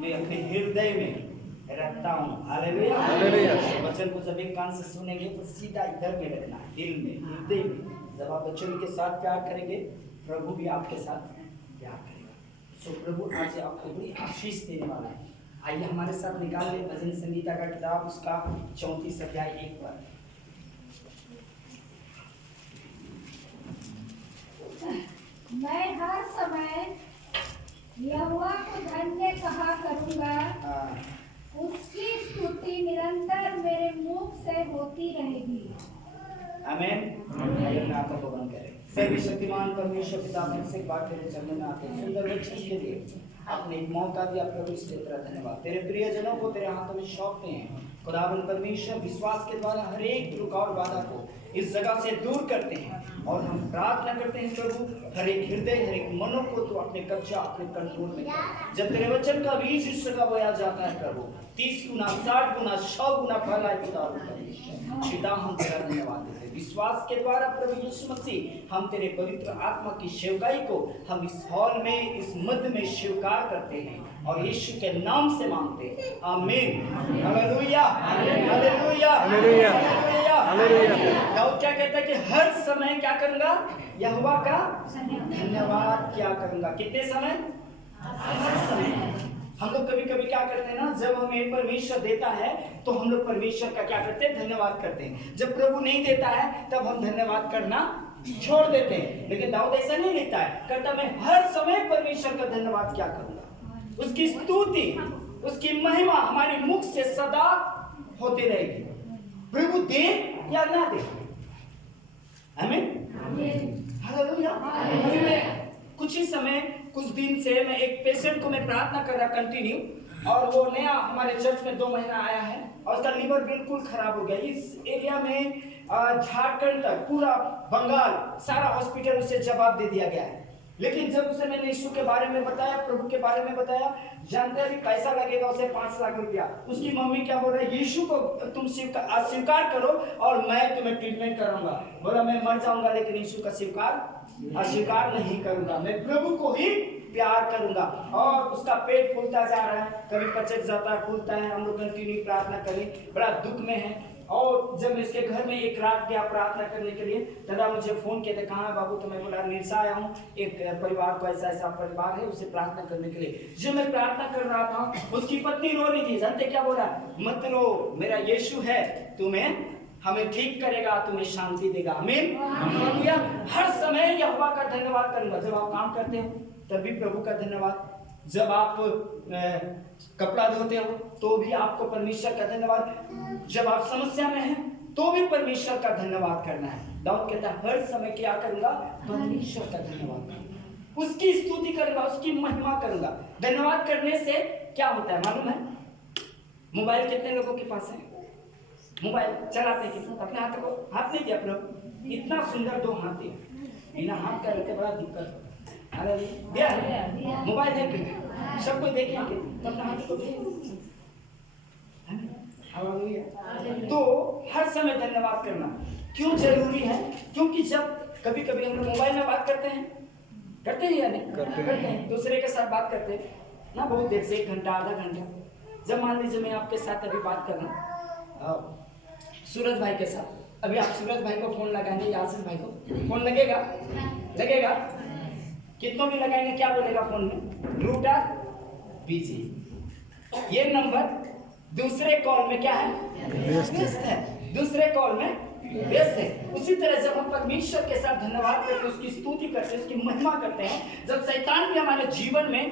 मैं अपने हृदय में रखता हूँ। हालेलुया। वचन को जब एक कान से सुनेंगे तो सीधा इधर में रखना, दिल में, हृदय में। जब आप वचन के साथ प्यार करेंगे, प्रभु भी आपके साथ प्यार करेगा। सो प्रभु आज आपको बड़ी आशीष देने वाला है। आइए हमारे साथ निकाल ले भजन संगीता का किताब, उसका 34 अध्याय 1 पर। मैं हर समय यहोवा को धन्य कहा करूँगा, उसकी स्तुति निरंतर मेरे मुख से होती रहेगी। आमीन। आइए अपने आत्मा को बंद करें। सर्वशक्तिमान परमेश्वर पिता, फिर से एक बार तेरे चरणों में आते हैं। सुंदर वचन के लिए आपने एक मौका दिया प्रभु, इसलिए तेरा धन्यवाद। तेरे प्रियजनों को तेरे हाथों में सौंपते हैं। खुदावन परमेश्वर, विश्वास के द्वारा हर एक दुख और बाधा को इस जगह से दूर करते हैं और हम प्रार्थना करते हैं प्रभु, हर एक हृदय, हर एक मनों को तो अपने कब्जा, अपने कंट्रोल में कर। जब तेरे वचन का बीज इस जगह बोया जाता है प्रभु, 30 गुना, 60 गुना, 100 गुना फैलाए पिता, हम तेरा धन्यवाद देते हैं। विश्वास के द्वारा प्रभु यीशु मसीह, हम तेरे पवित्र आत्मा की सेवकाई को हम इस हॉल में, इस मध्य में स्वीकार करते हैं और यीशु के नाम से मांगते हैं। आमीन। Hallelujah, hallelujah, hallelujah. दाऊद क्या कहता है कि हर समय क्या करूंगा? यहोवा का धन्यवाद क्या करूंगा। कितने समय? हर समय। हम लोग कभी कभी क्या करते हैं ना, जब हमें परमेश्वर देता है तो हम लोग परमेश्वर का क्या करते हैं? धन्यवाद करते हैं। जब प्रभु नहीं देता है तब हम धन्यवाद करना छोड़ देते हैं। लेकिन दाऊद ऐसा नहीं लिखता है, कहता मैं हर समय परमेश्वर का धन्यवाद क्या करूंगा। उसकी स्तुति, उसकी महिमा हमारे मुख से सदा होती रहेगी, प्रभु दे या ना दे। आमीन। हालेलुया। कुछ ही समय, कुछ दिन से मैं एक पेशेंट को मैं प्रार्थना कर रहा कंटिन्यू, और वो नया हमारे चर्च में 2 महीना आया है और उसका लीवर बिल्कुल खराब हो गया। इस एरिया में झारखंड तक, पूरा बंगाल, सारा हॉस्पिटल उसे जवाब दे दिया गया है। लेकिन जब उसे मैंने यीशु के बारे में बताया, प्रभु के बारे में बताया, जानते हैं पैसा लगेगा उसे 5 लाख रुपया। उसकी मम्मी क्या बोल रही है? यीशु को तुम स्वीकार करो और मैं तुम्हें ट्रीटमेंट कराऊंगा। बोला मैं मर जाऊंगा लेकिन यीशु का अस्वीकार नहीं करूंगा, मैं प्रभु को ही प्यार करूंगा। और उसका पेट फूलता जा रहा है, कभी पचक जाता है, फूलता है। हम लोग कंटिन्यू प्रार्थना करें, बड़ा दुख में है। और जब मैं इसके घर में एक रात गया प्रार्थना करने के लिए, दादा मुझे फोन किया था, कहाँ है बाबू? तो मैं बोला निरसा आया हूँ, एक परिवार को, ऐसा परिवार है, उसे प्रार्थना करने के लिए। जब मैं प्रार्थना कर रहा था, उसकी पत्नी रो रही थी। जानते क्या बोला? मत रो, मेरा यीशु है, तुम्हें हमें ठीक करेगा, तुम्हें शांति देगा। आमीन। हर समय यहोवा का धन्यवाद करूंगा। जब आप काम करते हो तब भी प्रभु का धन्यवाद, जब आप कपड़ा धोते हो तो भी आपको परमेश्वर का धन्यवाद, जब आप समस्या में हैं तो भी परमेश्वर का धन्यवाद करना है। दाऊद कहता है हर समय क्या करूंगा? परमेश्वर का धन्यवाद करूंगा, उसकी स्तुति करूंगा, उसकी महिमा करूंगा। धन्यवाद करने से क्या होता है मालूम है? मोबाइल कितने लोगों के पास है? मोबाइल चलाते हैं, अपने हाथ नहीं दिया प्रभु, इतना सुंदर 2 हाथ दिया, बिना हाथ का रहते बड़ा दिक्कत होता है। मोबाइल है कि सब कोई देखेंगे अपना हाथ को तो हर समय धन्यवाद करना क्यों जरूरी है? क्योंकि जब कभी कभी हम लोग मोबाइल में बात करते हैं या नहीं करते हैं, दूसरे के साथ बात करते हैं ना, बहुत देर से 1 घंटा, आधा घंटा। जब मान लीजिए मैं आपके साथ अभी बात कर रहा हूँ सूरज भाई के साथ, अभी आप सूरज भाई को फोन लगाएंगे या आशीष भाई को फोन लगेगा? कितनों भी लगाएंगे, क्या बोलेगा फोन में? Router busy. ये नंबर दूसरे कॉल में क्या है? व्यस्त है, दूसरे कॉल में व्यस्त है। उसी तरह जब हम परमेश्वर के साथ धन्यवाद करते हैं, उसकी स्तुति करते हैं, उसकी महिमा करते हैं, जब शैतान भी हमारे जीवन में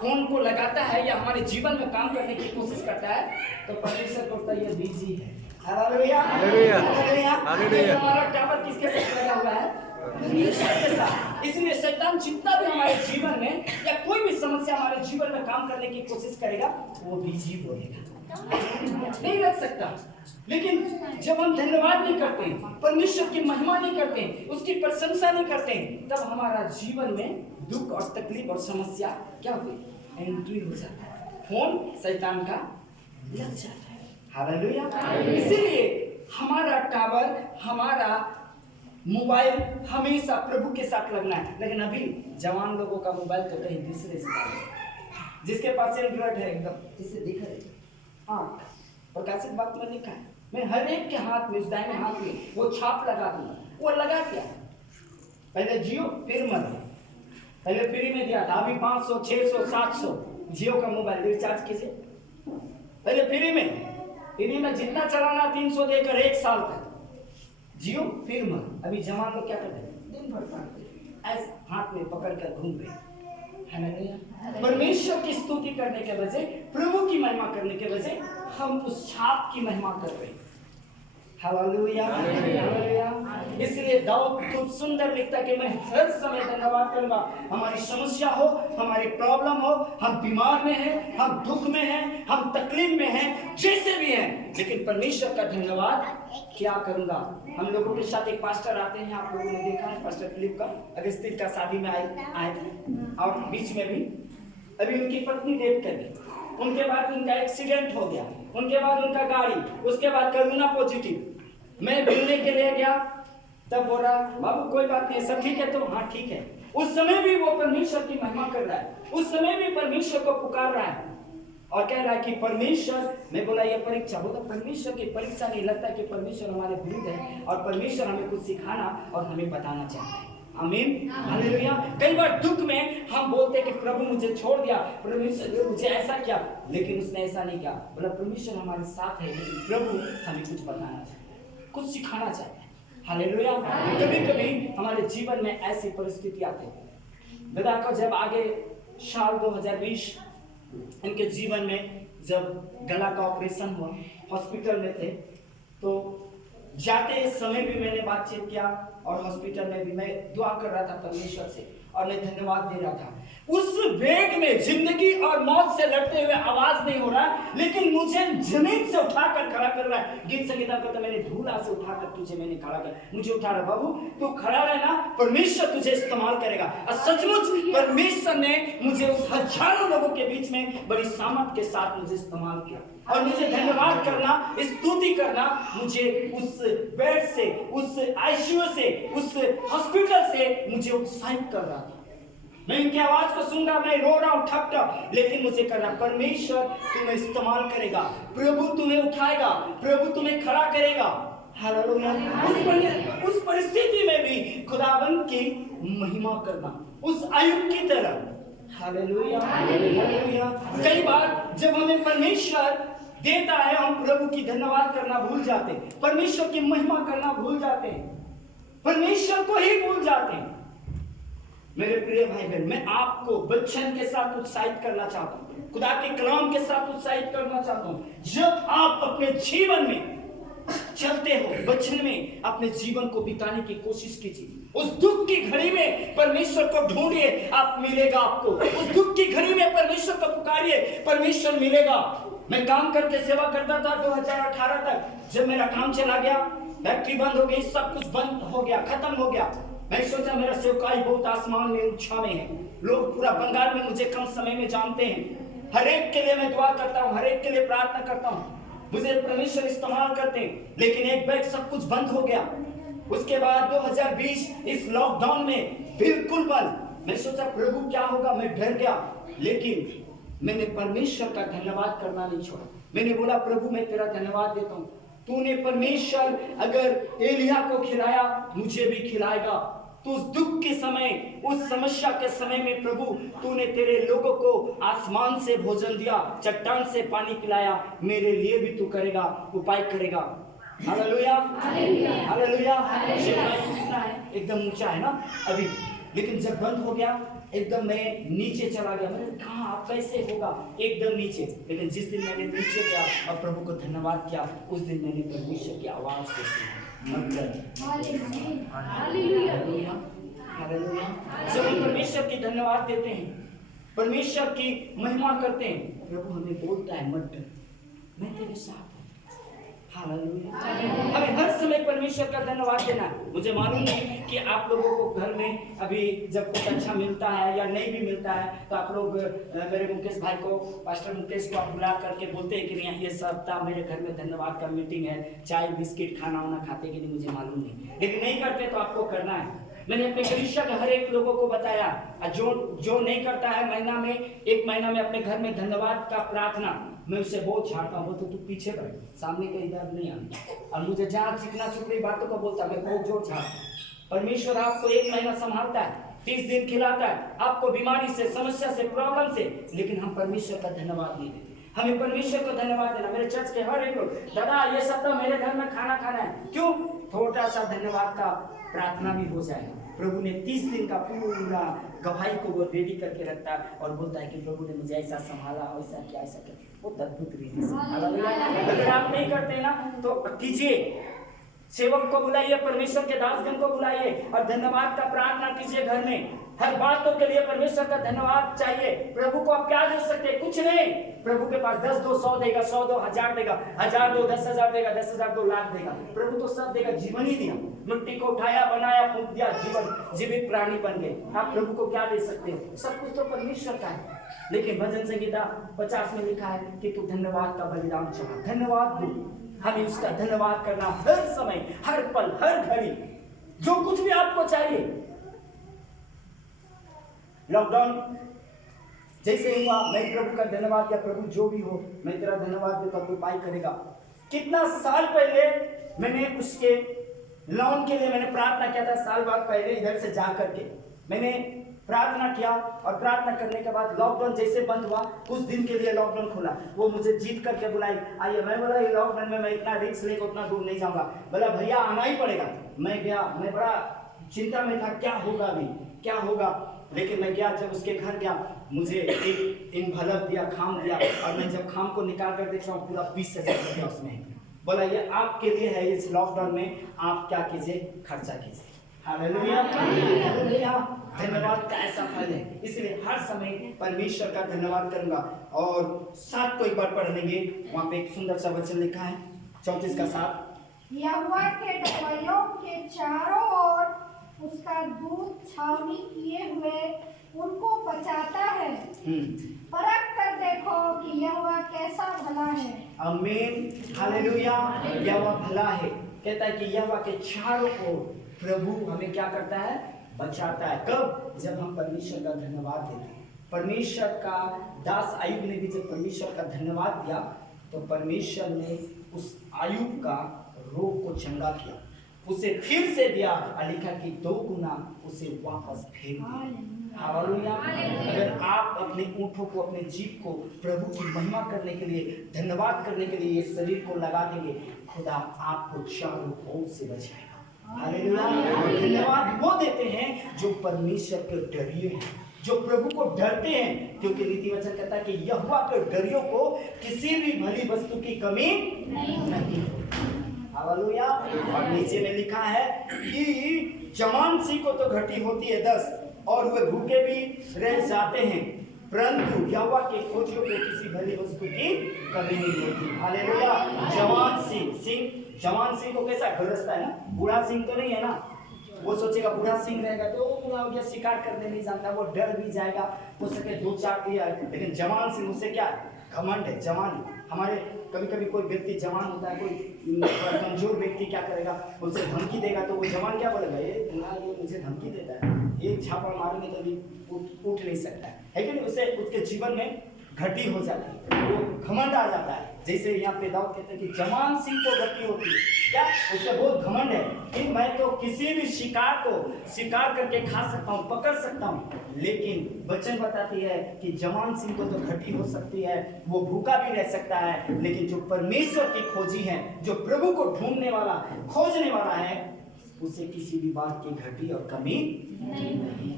फोन को लगाता है या हमारे जीवन में काम करने की कोशिश करता है, तो परमेश्वर को ये बिजी है। Hallelujah, hallelujah. हमारा टावर किसके साथ लगा हुआ है? परमेश्वर के साथ। इसलिए शैतान जितना भी हमारे जीवन में या कोई भी समस्या हमारे जीवन में काम करने की कोशिश करेगा, वो बिजी बोलेगा, नहीं रख सकता। लेकिन जब हम धन्यवाद नहीं करते, परमेश्वर की महिमा नहीं करते, उसकी प्रशंसा नहीं करते, तब हमारा जीवन में दुख और तकलीफ और समस्या क्या होती? एंट्री हो जाता है, फोन शैतान का लग जाता है। हालेलुया। इसीलिए हमारा टावर, हमारा मोबाइल हमेशा प्रभु के साथ लगना है। लेकिन अभी जवान लोगों का मोबाइल तो कहीं दूसरे से जिसके पास एंड्रॉइड है एकदम इसे दिख रहे आँख प्रकाशित बात में लिखा है, मैं हर एक के हाथ में, उस दाहिने हाथ में वो छाप लगा दूंगा। वो लगा क्या, पहले जियो फिर मत, पहले फ्री में दिया था, अभी 500 600 700 जियो का मोबाइल रिचार्ज कीजिए, पहले फ्री में जितना चलाना 300 देकर 1 साल तक जियो फिर मत। अभी जवान लोग क्या करते हैं, दिन भर ऐसे हाथ में पकड़ कर घूम रहे। परमेश्वर की स्तुति करने के वजह, प्रभु की महिमा करने के वजह हम उस छाप की महिमा कर रहे हैं। Hallelujah hallelujah. इसलिए दाऊद खूब सुंदर लिखता है कि मैं हर समय धन्यवाद करूंगा। हमारी समस्या हो, हमारी प्रॉब्लम हो, हम बीमार में हैं, हम दुख में हैं, हम तकलीफ में हैं, जैसे भी हैं, लेकिन परमेश्वर का धन्यवाद क्या करूंगा। हम लोगों के साथ एक पास्टर आते हैं, आप लोगों ने देखा है पास्टर फिलिप का, अगस्तीन का शादी में आए थे और बीच में भी अभी उनकी पत्नी डेथ कर गई, उनके बाद उनका एक्सीडेंट हो गया, उनके बाद उनका गाड़ी, उसके बाद कोरोना पॉजिटिव। मैं मिलने के लिए गया, तब बोला बाबू कोई बात नहीं, सब ठीक है, तो हाँ ठीक है। उस समय भी वो परमेश्वर की महिमा कर रहा है, उस समय भी परमेश्वर को पुकार रहा है और कह रहा है कि परमेश्वर, मैं बोला ये परीक्षा, बोला परमेश्वर की परीक्षा नहीं, लगता कि परमेश्वर हमारे विरुद्ध है और परमेश्वर हमें कुछ सिखाना और हमें बताना चाहता है। आमीन हालेलुया। कई बार दुख में हम बोलते हैं कि प्रभु मुझे छोड़ दिया, परमेश्वर मुझे ऐसा किया, लेकिन उसने ऐसा नहीं किया। बोला परमेश्वर हमारे साथ है, लेकिन प्रभु हमें कुछ बताना चाहता है, कुछ सिखाना चाहता है। हालेलुया। कभी कभी हमारे जीवन में ऐसी परिस्थिति आती है। दादा को जब आगे साल 2020 इनके जीवन में जब गला का ऑपरेशन हुआ, हॉस्पिटल में थे, तो जाते समय भी मैंने बातचीत किया और हॉस्पिटल में भी मैं दुआ कर रहा था परमेश्वर से और मैं धन्यवाद दे रहा था। उस वेग में जिंदगी और मौत से लड़ते हुए आवाज नहीं हो रहा, लेकिन मुझे जमीन से उठाकर खड़ा कर रहा है। गीत संगीता को तो मैंने धूला से उठाकर तुझे मैंने खड़ा कर, मुझे उठा रहा, बाबू तू खड़ा रहना, परमेश्वर तुझे इस्तेमाल करेगा। और सचमुच परमेश्वर ने मुझे उस हजारों लोगों के बीच में बड़ी सामर्थ के साथ मुझे इस्तेमाल किया और मुझे धन्यवाद करना, स्तुति करना, मुझे उस बेड से, उस आईसीयू से, उस हॉस्पिटल से मुझे उत्साहित कर रहा था। मैं इनकी आवाज को सुन रहा, मैं रो रहा हूँ ठक ठक, लेकिन मुझे करना, परमेश्वर तुम्हें इस्तेमाल करेगा, प्रभु तुम्हें उठाएगा, प्रभु तुम्हें खड़ा करेगा। हालेलुया। उस परिस्थिति में भी खुदाबंद की महिमा करना, उस आयुब की तरह। Hallelujah hallelujah. कई बार जब हमें परमेश्वर देता है, हम प्रभु की धन्यवाद करना भूल जाते हैं, परमेश्वर की महिमा करना भूल जाते हैं, परमेश्वर को ही भूल जाते हैं। मेरे प्रिय भाई बहन, मैं आपको वचन के साथ उत्साहित करना चाहता हूँ, खुदा के कलाम के साथ उत्साहित करना चाहता हूँ। जब आप अपने जीवन में चलते हो, वचन में अपने जीवन को बिताने की कोशिश कीजिए। उस दुख की घड़ी में परमेश्वर को ढूंढिए, आप मिलेगा आपको। उस दुख की घड़ी में परमेश्वर को पुकारिए, परमेश्वर मिलेगा। मैं काम करके सेवा करता था 2018 तक, जब मेरा काम चला गया, फैक्ट्री बंद हो गई, सब कुछ बंद हो गया, खत्म हो गया, मैं सोचा मेरा सेवकाई बहुत आसमान में ऊंचा में है, लोग पूरा बंगाल में मुझे कम समय में जानते हैं। हर एक के लिए मैं दुआ करता हूँ, हर एक के लिए प्रार्थना करता हूँ, मुझे परमेश्वर इस्तेमाल करते हैं। लेकिन एक बैग सब कुछ बंद हो गया। उसके बाद 2020 इस लॉकडाउन में बिल्कुल बंद। मैं सोचा प्रभु क्या होगा, मैं डर गया, लेकिन मैंने परमेश्वर का धन्यवाद करना नहीं छोड़ा। मैंने बोला प्रभु मैं तेरा धन्यवाद देता हूँ, तूने परमेश्वर अगर एलिया को खिलाया, मुझे भी खिलाएगा। तो उस दुख के समय, उस समस्या के समय में प्रभु तूने तेरे लोगों को आसमान से भोजन दिया, चट्टान से पानी पिलाया, मेरे लिए भी तू करेगा, उपाय करेगा। Hallelujah hallelujah. एकदम ऊंचा है ना अभी, लेकिन जब बंद हो गया एकदम मैं नीचे चला गया। मैंने कहा आप कैसे होगा, एकदम नीचे। लेकिन जिस दिन मैंने नीचे गया और प्रभु को धन्यवाद किया, उस दिन मैंने परमेश्वर की आवाज को सुना। जब हम परमेश्वर की धन्यवाद देते हैं, परमेश्वर की महिमा करते हैं, प्रभु हमें बोलता है मत डर, मैं तेरे साथ हूँ। हालेलुया। हमें हर समय परमेश्वर का धन्यवाद देना है। मुझे मालूम नहीं कि आप लोगों को घर में अभी जब कुछ अच्छा मिलता है या नहीं भी मिलता है, तो आप लोग मेरे मुकेश भाई को, पास्टर मुकेश को आप बुला करके बोलते हैं कि नहीं ये सप्ताह मेरे घर में धन्यवाद का मीटिंग है, चाय बिस्किट खाना वाना खाते कि नहीं मुझे मालूम नहीं, लेकिन नहीं करते तो आपको करना है। मैंने अपने कलीसिया के हर एक लोगों को बताया, जो नहीं करता है एक महीना में अपने घर में धन्यवाद का प्रार्थना, मैं उसे बहुत छाड़ता हूँ। तो तू पीछे बैठ, सामने के इधर नहीं आना। और मुझे जहाँ चिकना चुपड़ी बातों को बोलता मैं बहुत जोर छाड़ता। परमेश्वर आपको एक महीना संभालता है, 30 दिन खिलाता है, आपको बीमारी से, समस्या से, प्रॉब्लम से, लेकिन हम परमेश्वर का धन्यवाद नहीं देते। हमें परमेश्वर को धन्यवाद देना। मेरे चर्च के हर एक लोग, दादा ये सप्ताह मेरे घर में खाना खाना है, क्यों? थोड़ा सा धन्यवाद का प्रार्थना भी हो जाएगा। प्रभु ने 30 दिन का पूरा गवाही को वो रेडी करके रखता है और बोलता है कि प्रभु ने मुझे ऐसा संभाला, ऐसा किया, ऐसा किया, वो अद्भुत रीति से। अगर आप नहीं करते ना तो कीजिए, सेवक को बुलाइए, परमेश्वर के दासगण को बुलाइए और धन्यवाद का प्रार्थना कीजिए घर में। हर बातों के लिए परमेश्वर का धन्यवाद चाहिए। प्रभु को आप क्या दे सकते हैं? कुछ नहीं। प्रभु के पास 10 दो 100 देगा, 100 दो 1000 देगा, 1000 दो 10,000 देगा, 10,000 2 लाख देगा। प्रभु तो सब देगा, जीवन ही दिया, मिट्टी को उठाया, बनाया, फूंक दिया, जीवन जीवित प्राणी बन गए। आप प्रभु को क्या दे सकते हो? सब कुछ तो परमेश्वर का है। लेकिन भजन संहिता 50 में लिखा है कि तू धन्यवाद का बलिदान चढ़ा, धन्यवाद दो। हमें उसका धन्यवाद करना हर समय, हर पल, हर घड़ी, जो कुछ भी आपको चाहिए। लॉकडाउन जैसे हुआ, मैं प्रभु का धन्यवाद किया, प्रभु जो भी हो मैं तेरा धन्यवाद देता, तू उपाय करेगा। कितना साल पहले मैंने उसके लोन के लिए मैंने प्रार्थना किया था, साल बाद पहले इधर से जा करके मैंने प्रार्थना किया और प्रार्थना करने के बाद लॉकडाउन जैसे बंद हुआ, कुछ दिन के लिए लॉकडाउन खुला, वो मुझे जीत करके बुलाई, आइए। मैं बोला ये लॉकडाउन में मैं इतना रिस्क लेकर उतना दूर नहीं जाऊंगा। बोला भैया आना ही पड़ेगा। मैं गया, मैं बड़ा चिंता में था, क्या होगा अभी, क्या होगा। लेकिन मैं गया, जब उसके घर गया, मुझे एक इन्वॉल्व दिया, खाम दिया, और मैं जब खाम को निकाल कर देखता हूँ पूरा 20,000 रुपया उसमें। बोला ये आपके लिए है, इस लॉकडाउन में आप क्या कीजिए, खर्चा कीजिए। Hallelujah, hallelujah. धन्यवाद का ऐसा फल है, इसलिए हर समय परमेश्वर का धन्यवाद करूंगा। और 7 को एक बार पढ़ लेंगे, वहाँ पे एक सुंदर सा वचन लिखा है, 34 का 7। यहोवा के डबों के चारों ओर उसका दूत छावनी किए हुए उनको बचाता है। परख कर देखो कि यहोवा कैसा भला है। आमीन, हालेलुया। यहोवा भला है, कहता है कि यहोवा के चारों ओर प्रभु हमें क्या करता है, बचाता है। कब? जब हम परमेश्वर का धन्यवाद देते हैं। परमेश्वर का दास आयुब ने भी जब परमेश्वर का धन्यवाद दिया तो परमेश्वर ने उस आयुब का रोग को चंगा किया, उसे फिर से दिया, लिखा कि 2 गुना उसे वापस फेर दिया। हालेलुया। अगर आप अपने ऊँटों को, अपने जीभ को प्रभु की महिमा करने के लिए, धन्यवाद करने के लिए ये शरीर को लगा देंगे, खुदा आपको चारों ओर से बचाएगा। हालेलुया। धन्यवाद वो देते हैं जो परमेश्वर के डरिये हैं, जो प्रभु को डरते हैं, क्योंकि नीति वचन कहता है कि यहोवा के डरियों को किसी भी भली वस्तु की कमी नहीं। हालेलुया। और नीचे में लिखा है कि जवान सी को तो घटी होती है 10 और वे भूखे भी रह जाते हैं, परंतु यहोवा के खोजियों को किसी भली वस्तु की कमी नहीं होती। हालेलुया। जवान सिंह, जवान सिंह को कैसा गरजता है ना, बूढ़ा सिंह तो नहीं है ना। वो सोचेगा बूढ़ा सिंह रहेगा तो वो बूढ़ा हो गया, शिकार करने नहीं जानता, वो डर भी जाएगा, हो सके 2-4 दिया। लेकिन जवान सिंह, उससे क्या घमंड है, जवानी। हमारे कभी कभी कोई व्यक्ति जवान होता है, कोई कमजोर व्यक्ति क्या करेगा, उससे धमकी देगा तो वो जवान क्या बोलेगा, ये मुझे धमकी देता है, एक झापड़ मारेंगे तो भी उठ नहीं सकता है कि नहीं। उसे उसके जीवन में घटी हो जाती है, वो घमंड आ जाता है। जैसे यहाँ पे दाऊद कहते हैं कि जवान सिंह को घटी होती है, क्या उसका बहुत घमंड है कि मैं तो किसी भी शिकार को शिकार करके खा सकता हूँ, पकड़ सकता हूँ। लेकिन वचन बताती है कि जवान सिंह को तो घटी हो सकती है, वो भूखा भी रह सकता है, लेकिन जो परमेश्वर की खोजी है, जो प्रभु को ढूंढने वाला, खोजने वाला है, उसे किसी भी बात की घटी और कमी नहीं।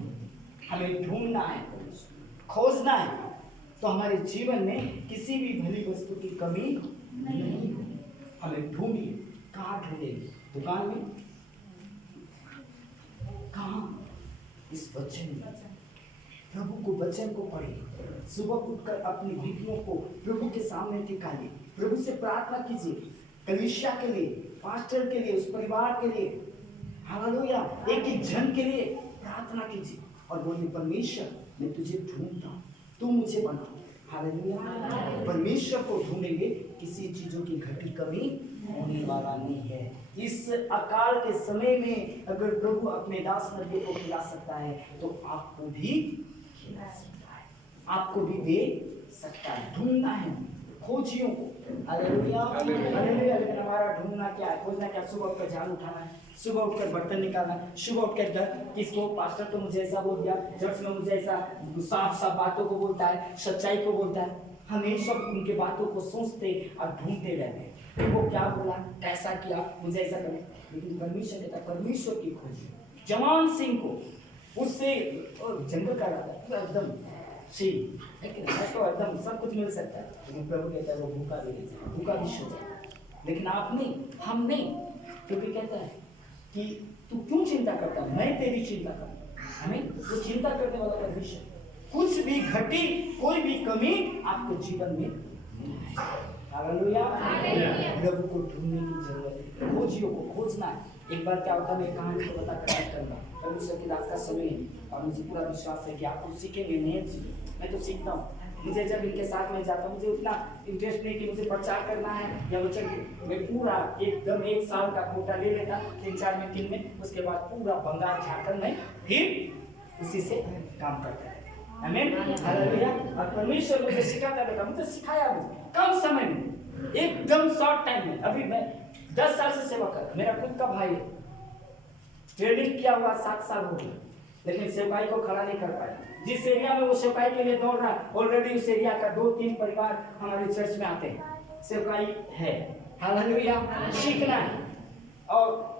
हमें ढूंढना है, खोजना है, तो हमारे जीवन में किसी भी भली वस्तु की कमी नहीं। हमें ढूंढिए। कहाँ ढूंढेंगे? दुकान में? कहाँ? इस वचन में। प्रभु को वचन को पढ़िए, सुबह उठकर अपनी विधियों को प्रभु के सामने टिकाइए, प्रभु से प्रार्थना कीजिए, कलीसिया के लिए, पास्टर के लिए, उस परिवार के लिए, हालेलुया, एक जन के लिए प्रार्थना कीजिए और बोलिए, परमेश्वर मैं तुझे ढूंढता हूँ, तू मुझे बना, हालेलुया। परमेश्वर को ढूंढेंगे, किसी चीजों की घटी कमी होने वाला नहीं है। इस अकाल के समय में अगर प्रभु अपने दास नबियों को खिला सकता है तो आपको भी खिला सकता है, आपको भी दे सकता है। ढूंढना है खोजियों को। Hallelujah hallelujah. लेकिन हमारा ढूंढना क्या है, खोजना क्या? सुबह उठकर झाड़ू उठाना है, सुबह उठकर बर्तन निकालना है, सुबह उठकर किसको, पास्टर तो मुझे ऐसा बोल दिया, चर्च में मुझे ऐसा, साफ बातों को बोलता है, सच्चाई को बोलता है। हमेशा उनके बातों को सोचते और ढूंढते रहते हैं, वो क्या बोला, कैसा किया, मुझे ऐसा करे। लेकिन परमेश्वर कहता, परमेश्वर की खोज। जवान सिंह को उससे जंगल का राजा पूरा एकदम सही है कि नहीं, तो एकदम सब कुछ मिल सकता है, लेकिन प्रभु कहता है वो भूखा भी नहीं, भूखा भी सो जाए। लेकिन आप नहीं, हम नहीं, क्योंकि कहता है कि तू क्यों चिंता करता है, मैं तेरी चिंता करता। हमें वो चिंता करने वाला परमेश्वर। कुछ भी घटी, कोई भी कमी आपके जीवन में नहीं है। हालेलुया। प्रभु को ढूंढने की जरूरत है, खोजियों को खोजना है। एक बार क्या होता है, मैं कहानी को बताकर करूंगा। परमेश्वर की रात का समय है और मुझे पूरा विश्वास है कि आप कुछ सीखेंगे, नहीं सीखे, मैं तो सीखता हूँ। मुझे जब इनके साथ में जाता हूँ, मुझे उतना इंटरेस्ट नहीं कि मुझे प्रचार करना है या वो चल, मैं पूरा एकदम 1 साल का कोटा ले लेता 3-4 मीटिंग में, उसके बाद पूरा बंगाल झारखंड में फिर उसी से काम करता है। आमीन हालेलुया। और परमेश्वर मुझे सिखाता रहता, मुझे सिखाया मुझे कम समय में, एकदम शॉर्ट टाइम में। अभी मैं 10 साल से सेवा कर रहा, मेरा खुद का भाई है, ट्रेनिंग किया हुआ 7 साल हो गए, लेकिन सेवकाई को खड़ा नहीं कर पाया। जिस एरिया में वो सेवकाई के लिए दौड़ रहा है, ऑलरेडी उस एरिया का 2-3 परिवार हमारे चर्च में आते हैं, सेवकाई है। हालेलुया। सीखना है। और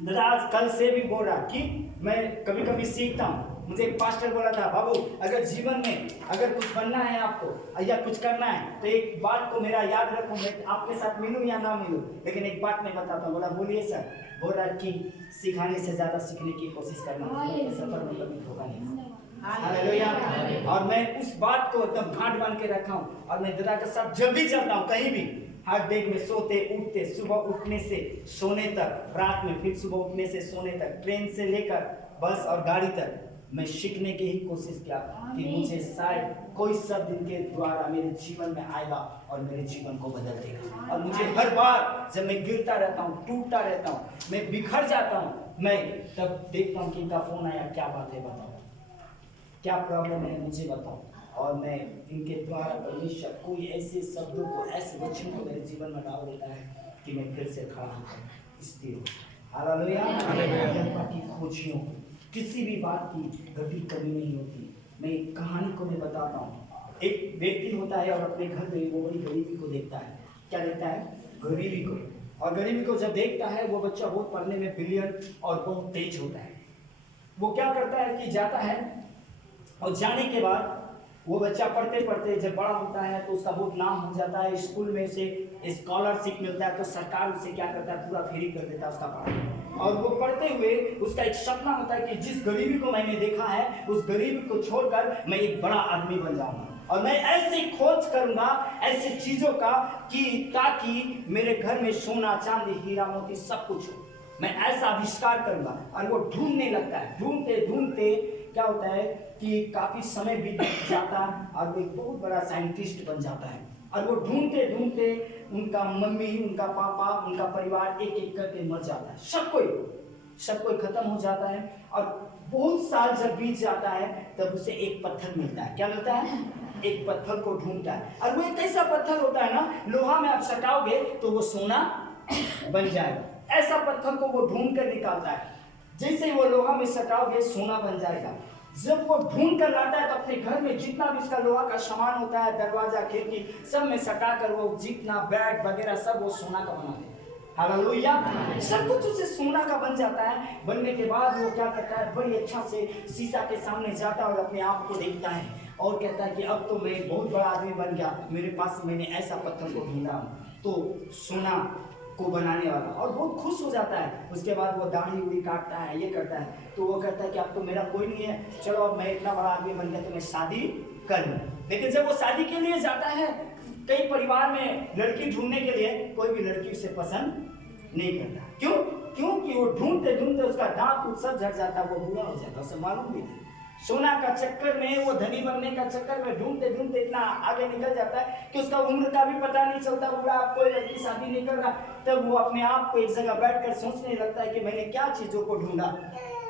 दादा आज कल से भी बोल रहा कि मैं कभी कभी सीखता हूँ। मुझे एक पास्टर बोला था, बाबू अगर जीवन में अगर कुछ बनना है आपको या कुछ करना है तो एक बात को मेरा याद रखो, मैं आपके साथ मिलूं या ना मिलूं, लेकिन एक बात मैं बताता हूँ। बोला बोलिए सर। बोल रहा कि सिखाने से ज्यादा सीखने की कोशिश करना, सफर में कभी धोखा नहीं। हालेलुया। और मैं उस बात को एकदम गांठ बांध के रखा हूँ। और मैं दादा के साथ जब भी चलता हूँ कहीं भी, हर डेग में सोते उठते, सुबह उठने से सोने तक, रात में फिर सुबह उठने से सोने तक, ट्रेन से लेकर बस और गाड़ी तक, मैं सीखने की ही कोशिश किया कि मुझे शायद कोई शब्द इनके द्वारा मेरे जीवन में आएगा और मेरे जीवन को बदल देगा। और मुझे हर बार जब मैं गिरता रहता हूँ, टूटता रहता हूँ, मैं बिखर जाता हूँ, मैं तब देखता हूँ कि इनका फोन आया, क्या बात है बताओ, क्या प्रॉब्लम है मुझे बताओ। और मैं इनके द्वारा परमेश्वर कोई ऐसे शब्दों को, ऐसे वचन को मेरे जीवन में डाल देता है कि मैं फिर से खड़ा होकर स्थिर। हालेलुया। की खोजियों किसी भी बात की घटी कमी नहीं होती। मैं एक कहानी को मैं बताता हूँ। एक व्यक्ति होता है और अपने घर में वो बड़ी गरीबी को देखता है। क्या देखता है? गरीबी को। और गरीबी को जब देखता है, वो बच्चा बहुत पढ़ने में ब्रिलियंट और बहुत तेज होता है। वो क्या करता है कि जाता है, और जाने के बाद वो बच्चा पढ़ते पढ़ते जब बड़ा होता है तो उसका बहुत नाम हो जाता है। स्कूल में उसे स्कॉलरशिप मिलता है तो सरकार उसे क्या करता है, पूरा फ्री कर देता है उसका पढ़ाई। और वो पढ़ते हुए उसका एक सपना होता है कि जिस गरीबी को मैंने देखा है, उस गरीबी को छोड़कर मैं एक बड़ा आदमी बन जाऊंगा और मैं ऐसी खोज करूंगा ऐसी चीजों का कि ताकि मेरे घर में सोना चांदी हीरा मोती सब कुछ हो। मैं ऐसा आविष्कार करूंगा। और वो ढूंढने लगता है। ढूंढते ढूंढते क्या होता है कि काफी समय बीत जाता है और वो एक बहुत बड़ा साइंटिस्ट बन जाता है। और वो ढूंढते ढूंढते उनका मम्मी, उनका पापा, उनका परिवार एक एक करके मर जाता है। सब कोई खत्म हो जाता है। और बहुत साल जब बीत जाता है तब उसे एक पत्थर मिलता है। क्या मिलता है? एक पत्थर को ढूंढता है। और वो एक ऐसा पत्थर होता है ना, लोहा में आप सटाओगे तो वो सोना बन जाएगा। ऐसा पत्थर को वो ढूंढ कर निकालता है। जैसे वो लोहा में सटाओगे सोना बन जाएगा। जब वो ढूंढ कर लाता है तो अपने घर में जितना भी उसका लोहा का सामान होता है, दरवाजा खिड़की सब में सटा कर वो जितना बैग वगैरह सब वो सोना का बना दे। हालेलुया। सब कुछ उसे सोना का बन जाता है। बनने के बाद वो क्या करता है, बड़ी अच्छा से शीशा के सामने जाता है और अपने आप को देखता है और कहता है कि अब तो मैं बहुत बड़ा आदमी बन गया, मेरे पास मैंने ऐसा पत्थर को ढूंढा हूँ तो सोना को बनाने वाला। और बहुत खुश हो जाता है। उसके बाद वो दाढ़ी उड़ी काटता है, ये करता है। तो वो कहता है कि अब तो मेरा कोई नहीं है, चलो अब मैं इतना बड़ा आदमी बन गया तो मैं शादी कर लूँ। लेकिन जब वो शादी के लिए जाता है, कई परिवार में लड़की ढूंढने के लिए कोई भी लड़की उसे पसंद नहीं करता। क्यों? क्योंकि वो ढूंढते ढूंढते उसका दांत सब झड़ जाता है, वो बुरा हो जाता है, उसे मालूम भी नहीं। सोना का चक्कर में, वो धनी बनने का चक्कर में ढूंढते ढूंढते इतना आगे निकल जाता है कि उसका उम्र का भी पता नहीं चलता। बुढ़ा कोई लड़की शादी नहीं कर रहा, तब वो अपने आप को एक जगह बैठकर सोचने लगता है कि मैंने क्या चीजों को ढूंढा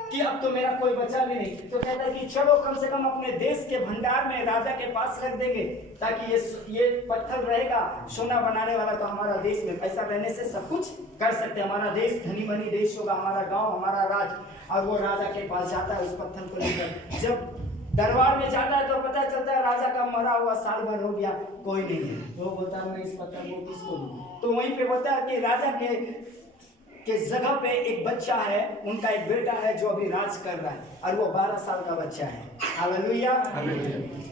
कि अब तो मेरा कोई बचा भी नहीं। तो कहता है कि चलो कम से कम अपने देश के भंडार में राजा के पास रख देंगे, ताकि ये पत्थर रहेगा सोना बनाने वाला, तो हमारा देश में पैसा रहने से सब कुछ कर सकते हैं। हमारा देश धनी बनी देश होगा, हमारा गांव, हमारा राज। और वो राजा के पास जाता है उस पत्थर को लेकर। जब दरबार में जाता है तो पता चलता है राजा का मरा हुआ साल भर हो गया, कोई नहीं है। तो बोलता है मैं इस पत्थर को किसको दूं? तो वहीं पे बोलता है कि राजा के जगह पे एक बच्चा है, उनका एक बेटा है जो अभी राज कर रहा है, और वो 12 साल का बच्चा है। Hallelujah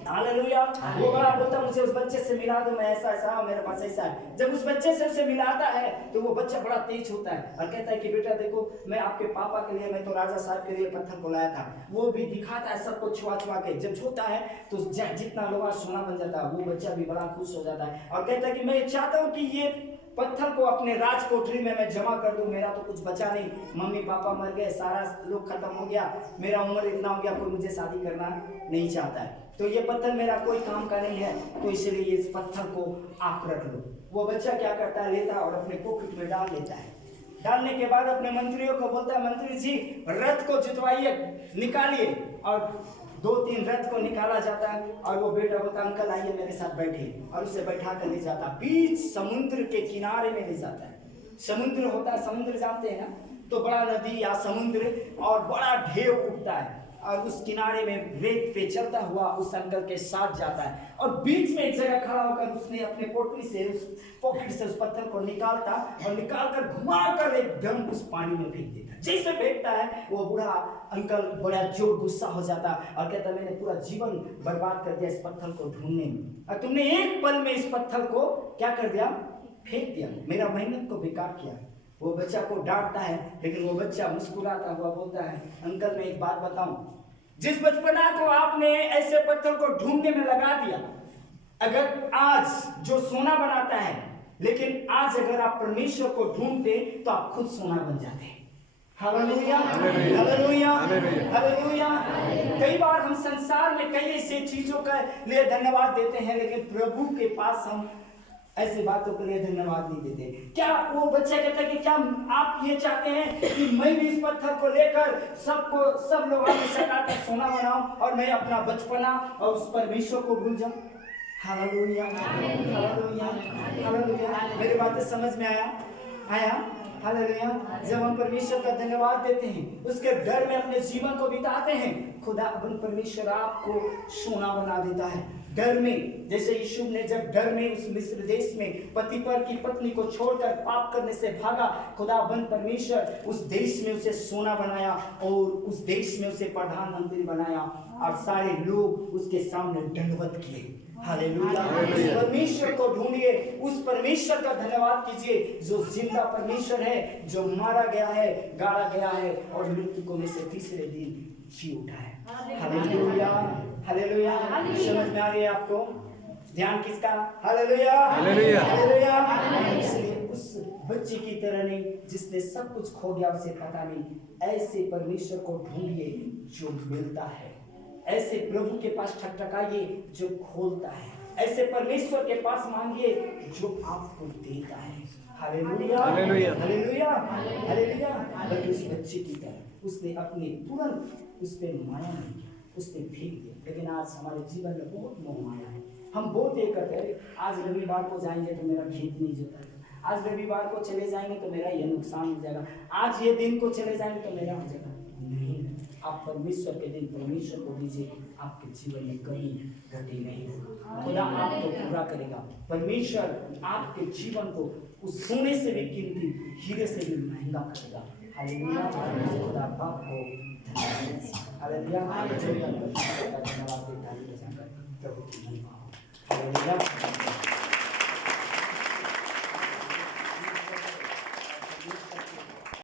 hallelujah. वो बड़ा बोलता मुझे उस बच्चे से मिला दो, मैं ऐसा ऐसा मेरे पास ऐसा है। जब उस बच्चे से उसे मिलाता है तो वो बच्चा बड़ा तेज होता है और कहता है कि बेटा देखो, मैं आपके पापा के लिए, मैं तो राजा साहब के लिए पत्थर को लाया था। वो भी दिखाता है सबको छुआ छुआ के। जब छूता है तो जितना लोहा सोना बन जाता है। वो बच्चा भी बड़ा खुश हो जाता है और कहता है कि मैं चाहता हूँ कि ये पत्थर को अपने राज कोठरी में मैं जमा कर दूं। मेरा तो कुछ बचा नहीं, मम्मी पापा मर गए, सारा लोग खत्म हो गया, मेरा उम्र इतना हो गया, कोई मुझे शादी करना नहीं चाहता है, तो ये पत्थर मेरा कोई काम का नहीं है, तो इसलिए इस पत्थर को आप रख लो। वो बच्चा क्या करता है, लेता है और अपने पॉकेट में डाल लेता है। डालने के बाद अपने मंत्रियों को बोलता है, मंत्री जी रथ को जुतवाइए, निकालिए। और 2-3 रथ को निकाला जाता है और वो बेटा बोलता है अंकल आइए मेरे साथ बैठिए, और उसे बैठा कर ले जाता है। बीच समुद्र के किनारे में ले जाता है। समुद्र होता है, समुद्र जानते हैं ना, तो बड़ा नदी या समुद्र और बड़ा ढेव उठता है, और उस किनारे में रेत पे चलता हुआ उस अंकल के साथ जाता है, और बीच में एक जगह खड़ा होकर उसने अपने पोटली से, उस पॉकेट से उस पत्थर को निकालता और निकालकर घुमाकर एकदम उस पानी में फेंक देता। जैसे फेंकता है वो बूढ़ा अंकल बड़ा जोर गुस्सा हो जाता और कहता मैंने पूरा जीवन बर्बाद कर दिया इस पत्थर को ढूंढने में, और तुमने एक पल में इस पत्थर को क्या कर दिया, फेंक दिया, मेरा मेहनत को बेकार किया। वो बच्चा को डांटता है, लेकिन वो बच्चा मुस्कुराता हुआ बोलता है अंकल मैं एक बात बताऊं, जिस बचपना को आपने ऐसे पत्थर को ढूंढने में लगा दिया, अगर आज जो सोना बनाता है, लेकिन आज अगर आप परमेश्वर को ढूंढते तो आप खुद सोना बन जाते। Hallelujah hallelujah hallelujah. कई बार हम संसार में कई ऐसे चीजों के लिए धन्यवाद देते हैं, लेकिन प्रभु के पास हम ऐसी बातों के लिए धन्यवाद नहीं देते। क्या वो बच्चा कहता है कि क्या आप ये चाहते हैं कि मैं भी इस पत्थर को लेकर सब लोगों में सटाकर सोना बनाऊं और मैं अपना बचपना और उस परमेश्वर को भूल जाऊं? Hallelujah hallelujah hallelujah. मेरी बातें समझ में आया? हालेलुया। जब हम परमेश्वर का धन्यवाद देते हैं, उसके डर में अपने जीवन को बिताते हैं, खुदा अपन परमेश्वर आपको सोना बना देता है। डर में, जैसे यीशु ने जब डर में उस मिस्र देश में पति पर की पत्नी को छोड़कर पाप करने से भागा, खुदाबंद परमेश्वर उस देश में उसे सोना बनाया और उस देश में उसे प्रधानमंत्री बनाया, और सारे लोग उसके सामने दंडवत किए। हालेलुया। उस परमेश्वर को ढूंढिए, उस परमेश्वर का धन्यवाद कीजिए जो जिंदा परमेश्वर है, जो मारा गया है, गाड़ा गया है और मृतकों में से तीसरे दिन जी उठा है। Hallelujah hallelujah. समझ में आ रही है आपको? ध्यान किसका? Hallelujah hallelujah. इसलिए उस बच्चे की तरह नहीं जिसने सब कुछ खो गया उसे पता नहीं, ऐसे परमेश्वर को ढूंढिए जो मिलता है, ऐसे प्रभु के पास ठकठकाइए जो खोलता है, ऐसे परमेश्वर के पास मांगिए जो आपको देता है। Hallelujah hallelujah hallelujah hallelujah. बल्कि उस बच्चे की तरह उसने अपने तुरंत उस पर माया नहीं किया, उसने फेंक दिया। लेकिन आज हमारे जीवन में बहुत मोह माया है। हम बहुत ये करते हैं, आज रविवार को जाएंगे तो मेरा खेत नहीं जोता, आज रविवार को चले जाएंगे तो मेरा ये नुकसान हो जाएगा, आज ये दिन को चले जाएंगे तो मेरा हो जाएगा। नहीं, आप परमेश्वर के दिन परमेश्वर को दीजिए, आपके जीवन में कमी घटी नहीं होगी, खुदा आपको पूरा करेगा। परमेश्वर आपके जीवन को उस सोने से भी कीमती, हीरे से भी महंगा करेगा। हालेलुया। खुदा बाप को हालेलुया धन्यवाद देता है। हालेलुया।